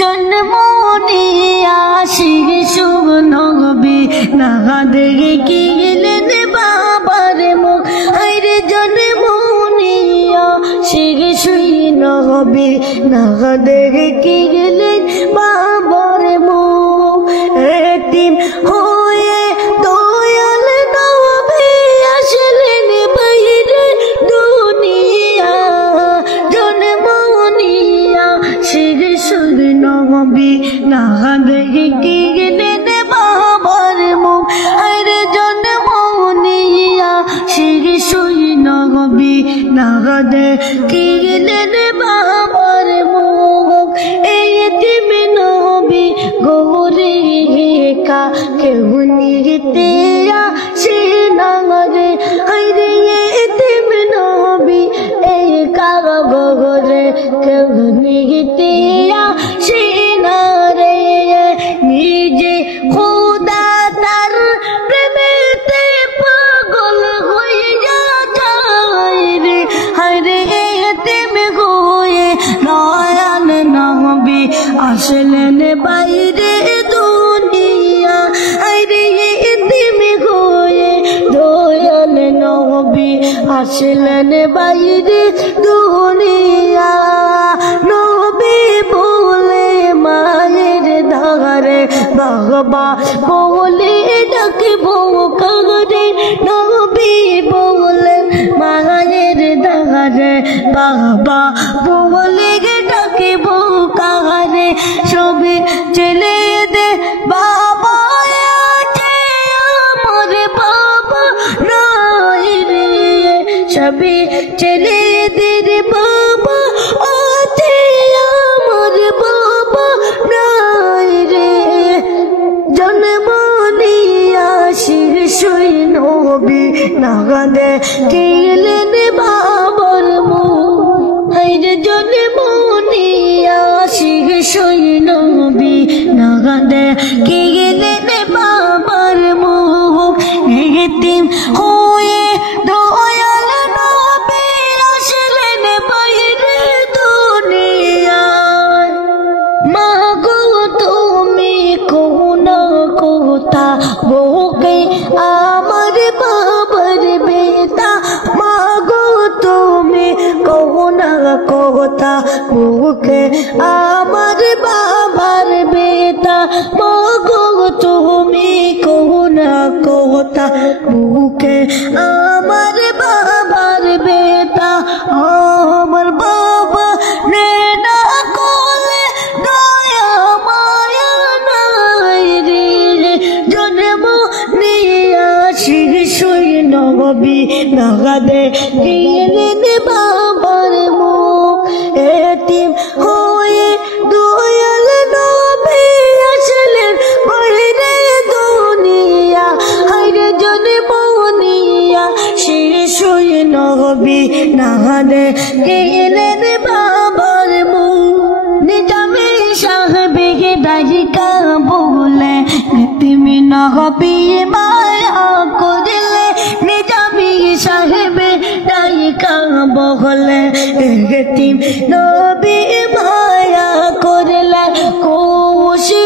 জন্ম নিয়া শিশু নবী না দেখে গেলেন বাবার মুখ। আরে জন্ম নিয়া শিশু নবী না দেখে গেলেন বাবার মুখ। এতিম হয়ে দয়াল নবী আসলেন বাইরে দুনিয়া। জন্ম নিয়া শিশু নবী না দেখে গেলেন বাবার মুখ। আরে জন্ম নিয়া শিশু নবী না দেখে গেলেন বাবার মুখ। এই এতিম নবী গৌরে একা কেউ নিতে আসে না রে। আরে এতিম নবী একা গৌরে কেউ নিতে আসে না রে। নিজে খোদা তার প্রেমেতে পাগল হইয়া যায় রে। আরে এতিম হয়ে দয়াল নবী আসলেন বাইরে দুনিয়া। আরে এতিম হয়ে দয়াল নবী আসলেন বাইরে দুনিয়া। নবী বলে মায়ের ধারে বাবা বলে ডাকবো কারে। নবী বলে মায়ের ধারে বাবা বলে ডাকবো কারে। সবে চলে দে বাবা আছে আমার বাবা নাই রে। সবে চলে দে রে বাবা আছে আমার বাবা নাই রে। জন্ম নিয়া শিশু নবী না দেখে গেলেন বাবার মুখ। আরে জন্ম নিয়া শিশু নবী না দেখে গেলেন বাবার মুখ। এতিম হয়ে দয়াল নবী আসলেন বাইরে দুনিয়ায়। মা গো তুমি কোন কোথা বুকে আমার বাবার বেটা। মা গো তুমি কোন কোথা বুকে আমার বাবার বেটা। মা গো তুমি কোন কোথা বুকে আমার বাবার বেটা। আমার বাবা নে না কোলে দয়া মায়া নাই রে। জন্ম নিয়া শিশু নবী না দেখে গেলেন বাবার মুখ। এতিম হয়ে দয়াল নবী আসলেন বাইরে দুনিয়া। আরে জন্ম নিয়া শিশু নবী না দেখে গেলেন বাবার মুখ। নিজামে সাহেবে দাহিকা বলে এতিম নবী মায়া করলে। নিজামে সাহেবে দাহিকা বলে এতিম নবী মায়া করলে। খুশি